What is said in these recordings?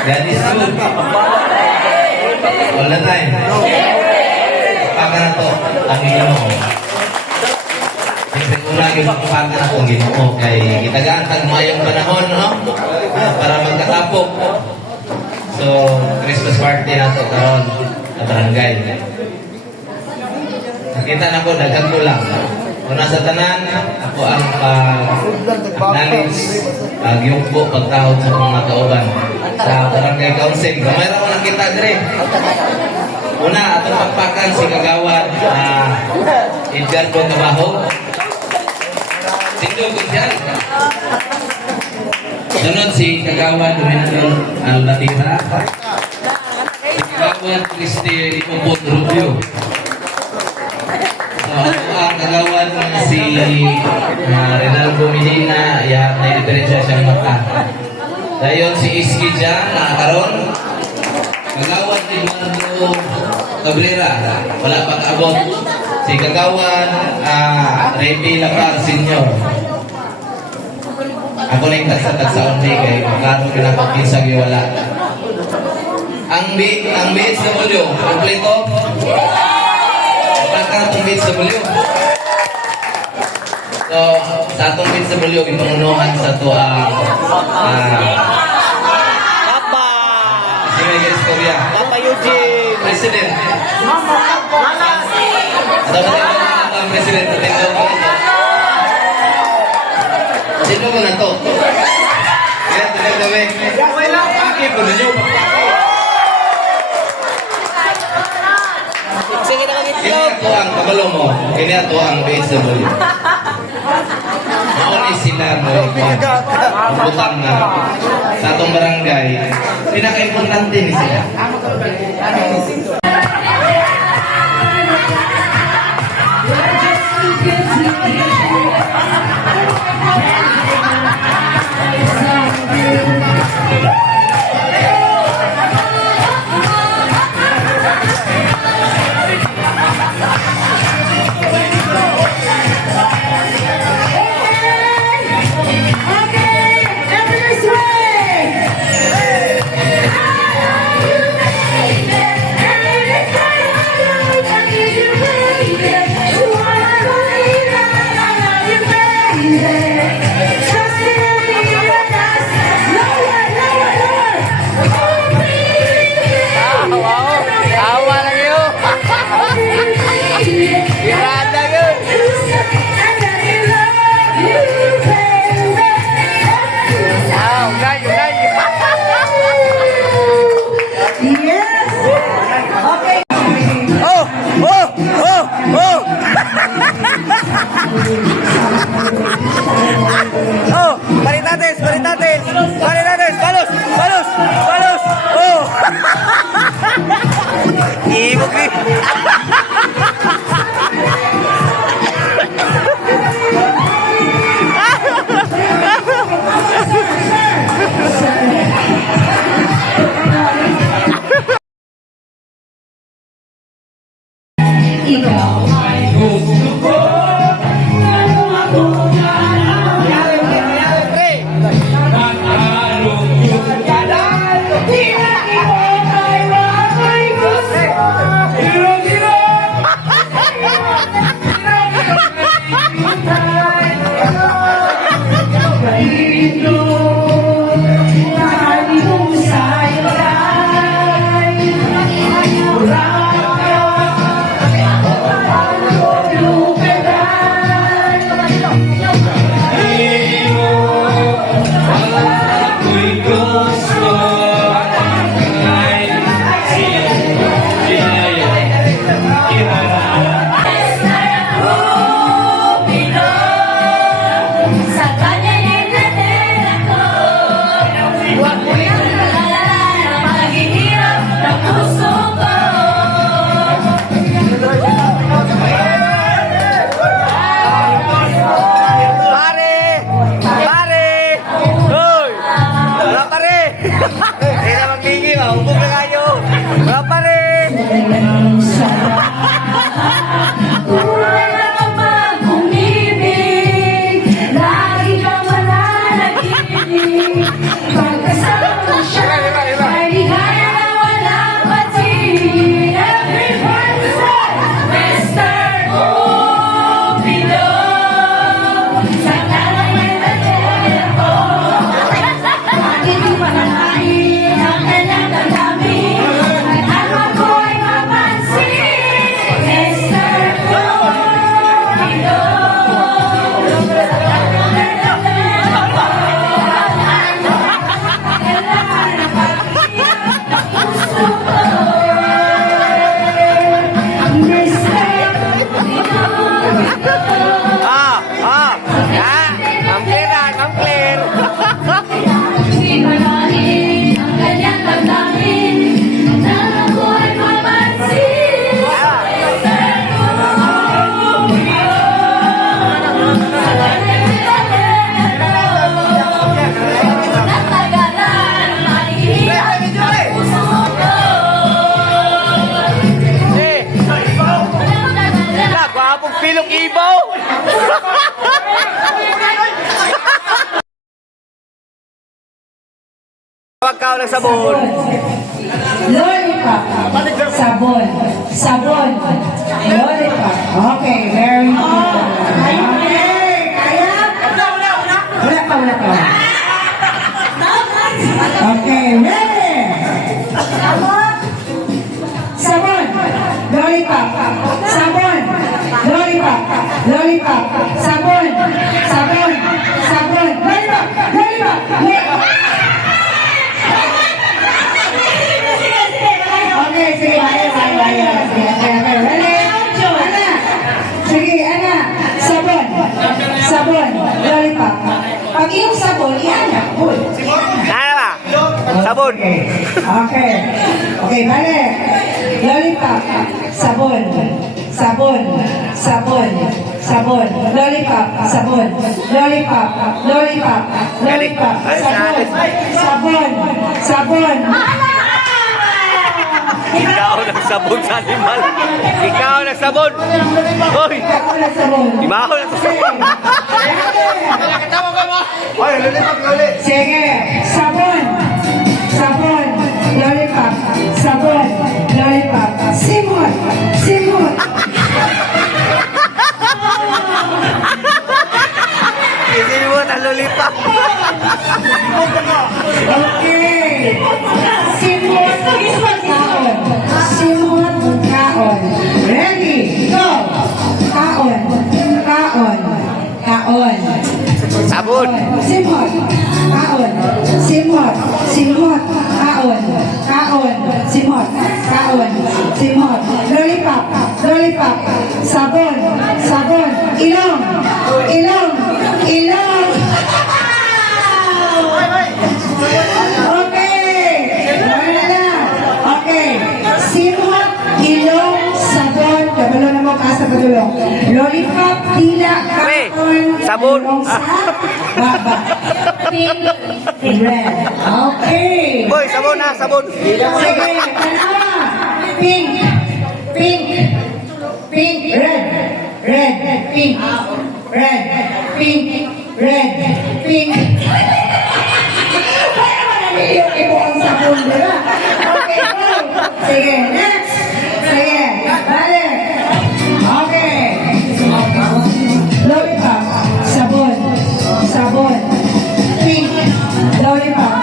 God is good. All the time. Pagka na to, ang Ginoo. Siyempre, una yung pagka na to, Ginoo. Kay itagaan tagmayang panahon, no? Para magkatapok. So, Christmas party na to karon sa barangay. Nakita na ko, dagang ko lang. Una sa tanan, ako ang acknowledge, pag-yungko, pagtahod sa mga kauban sa barangay council. Gamay ra ko nakita dire. Una, atong pagpakan si Kagawad Edgar Bongabaho. Sindog ko siya. Sunod si Kagawad Domingo Albatira. Si Kagawad Cristi Upot Rubio. Ako ang Kagawad si Renaldo Medina, na diferensya siyang mata. Dayon si Iski dyan, nakakaroon. Kagawad ni Marco Cabrera, wala pag-abot. Si Kagawad Remy Lapar Senior. Ako na yung tagsa-tagsa only kay klaro pinapagpinsag yung wala. Ang BHW, kompleto? Pagka itong BHW. So, sa itong BHW, ipangunuhan sa ito Papa! si Miguel Escoria. Papa Eugene! President. Mama! Dapat ito ang President. Sino ko na to? Kaya tuloy kami. Bakit ko ninyo? Sige na kami Kini ato ang kabalo mo. Kini ato ang BSW. Mauni sila mo butang na sa atong barangay. Pinaka-importante ni sila. Oh, Maritates, balos! Oh! Ibog eh! Ikaw ay gusto ko. Pre! pagkaw ng sabon. Lollipop. Sabon. Sabon. Lollipop. Okay, very good. Okay, kaya? Wala pa. Okay, ready? Sabon. Lollipop. Sabon. Lollipop. Lollipop. Sabon. Sabon. Sabon. Lollipop. Lollipop. Okay, sige. Ready? Ana. Sige, Ana. Sabon. Sabon. Lollipop. Pag yung sabon, iana. Uy. Ano ba? Sabon. Okay. Okay, balik. Lollipop. Sabon. Sabon. Sabon. Sabon. Lollipop. Sabon. Lollipop. Lollipop. Lollipop. Sabon. Sabon. Sabon. Ikaw nagsabon sa animal. Ikaw nagsabon. Hoy! Ako na sabon. Imaho na to. Sige. Sabon. Sabon. Lollipop. Sabon. Lollipop. Simon. Simon. Hindi mo na lollipop. Okay. Simon. Kaon. Simon. Kaon. Ready. Go. Kaon. Kaon. Kaon. Sabon. Simon. Kaon. Simon. Simon. Kaon. Kaon. Simon. Kaon. Simon. Lollipop. Lollipop. Sabon. Sabon. Ilong. Ilong. Ilong. Okay. Wala na. Okay. Simon. Ilong. Sabon. Kabalo na mo kasa padulong. Lollipop. Tila. Hey, Kaon. sabon. ilong sa baba. Pink. Red. Okay. Boy, sabon na, sabon. Sige, tanawa. Pink. Pink. Pink. Red. Red. Pink. Red. Pink. Red. Pink. Kaya mo naniliw ibo ang sabon nila. Okay, go. Sige, next. Sige, balik. Okay. Lollipop. Sabon. Sabon. Pink. Lollipop.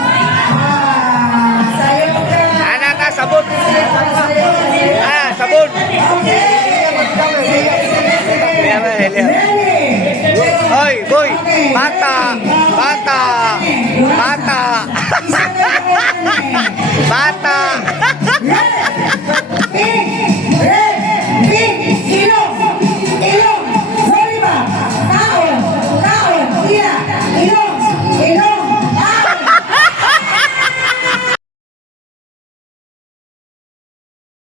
Sayo ka. Anak ka, sabon. Ah, sabon. Hoy, boy. Bata. Bata. Bata. Bata.